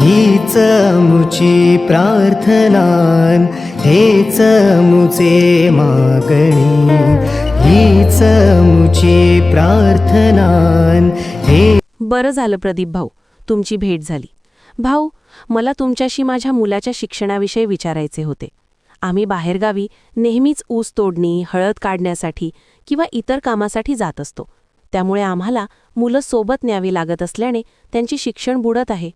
हीच मुची प्रार्थनान, हेच मुचे मागणी, हीच मुची प्रार्थनान हे. बरं झालं प्रदीप भाऊ, तुमची भेट झाली. भाऊ, मला तुमच्याशी माझ्या मुलाच्या शिक्षणाविषयी विचारायचे होते. आम्ही बाहेरगावी नेहमीच ऊस तोडणी, हळद काढण्यासाठी किंवा इतर कामासाठी जात असतो. त्यामुळे आम्हाला मुलं सोबत न्यावी लागत असल्याने त्यांची शिक्षण बुडत आहे.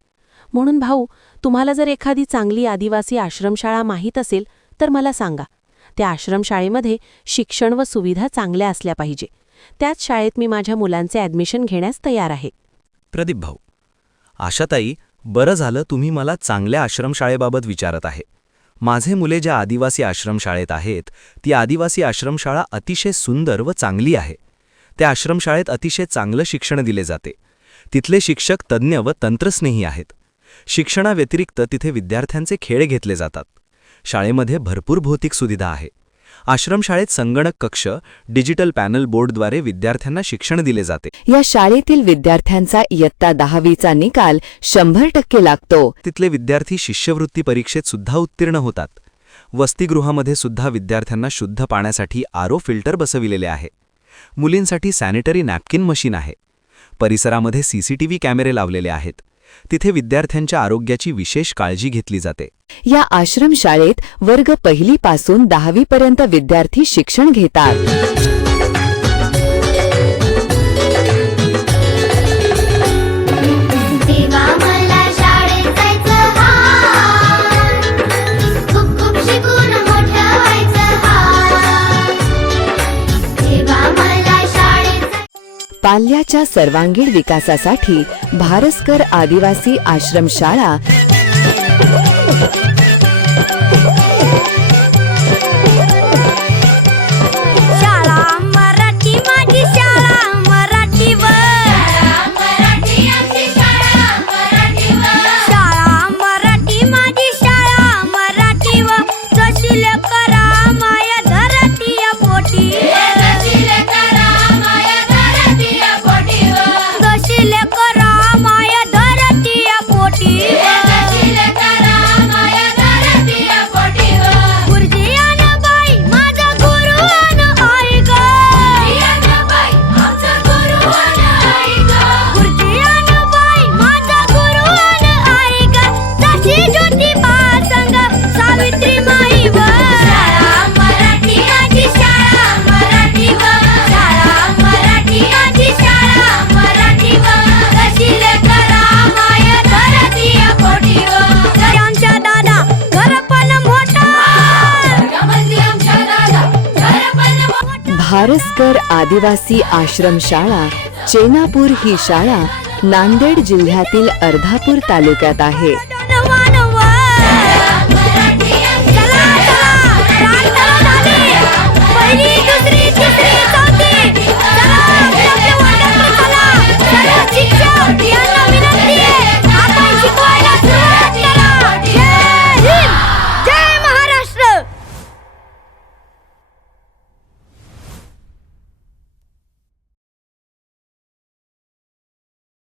म्हणून भाऊ, तुम्हाला जर एखादी चांगली आदिवासी आश्रमशाळा माहीत असेल तर मला सांगा. त्या आश्रमशाळेमध्ये शिक्षण व सुविधा चांगल्या असल्या पाहिजे. त्याच शाळेत मी माझ्या मुलांचे ॲडमिशन घेण्यास तयार आहे. प्रदीप भाऊ, आशाताई, बरं झालं तुम्ही मला चांगल्या आश्रमशाळेबाबत विचारत आहे. माझे मुले ज्या आदिवासी आश्रमशाळेत आहेत ती आदिवासी आश्रमशाळा अतिशय सुंदर व चांगली आहे. त्या आश्रमशाळेत अतिशय चांगलं शिक्षण दिले जाते. तिथले शिक्षक तज्ज्ञ व तंत्रस्नेही आहेत. शिक्षणाव्यतिरिक्त तिथे विद्यार्थ्यांचे खेळ घेतले जातात. शाळेमध्ये भरपूर भौतिक सुविधा आहे. आश्रमशाळेत संगणक कक्ष, डिजिटल पॅनल बोर्डद्वारे विद्यार्थ्यांना शिक्षण दिले जाते. या शाळेतील विद्यार्थ्यांचा इयत्ता 10वीचा निकाल 100% लागतो. तिथले विद्यार्थी शिष्यवृत्ती परीक्षेत सुद्धा उत्तीर्ण होतात. वसतिगृहामध्ये सुद्धा विद्यार्थ्यांना शुद्ध पाण्यासाठी आरओ फिल्टर बसविलेले आहे. मुलींसाठी सॅनिटरी नॅपकिन मशीन आहे. परिसरामध्ये सीसीटीव्ही कॅमेरे लावलेले आहेत. तिथे विद्यार्थ्यांच्या आरोग्याची विशेष काळजी घेतली जाते. या आश्रमशाळेत वर्ग 1ली पासून 10वी पर्यंत विद्यार्थी शिक्षण घेतात. पाल्याच्या सर्वांगीण विकासासाठी भारसकर आदिवासी आश्रमशाळा भारसकर आदिवासी आश्रमशाळा चेनापूर ही शाळा नांदेड जिल्ह्यातील अर्धापूर तालुक्यात आहे.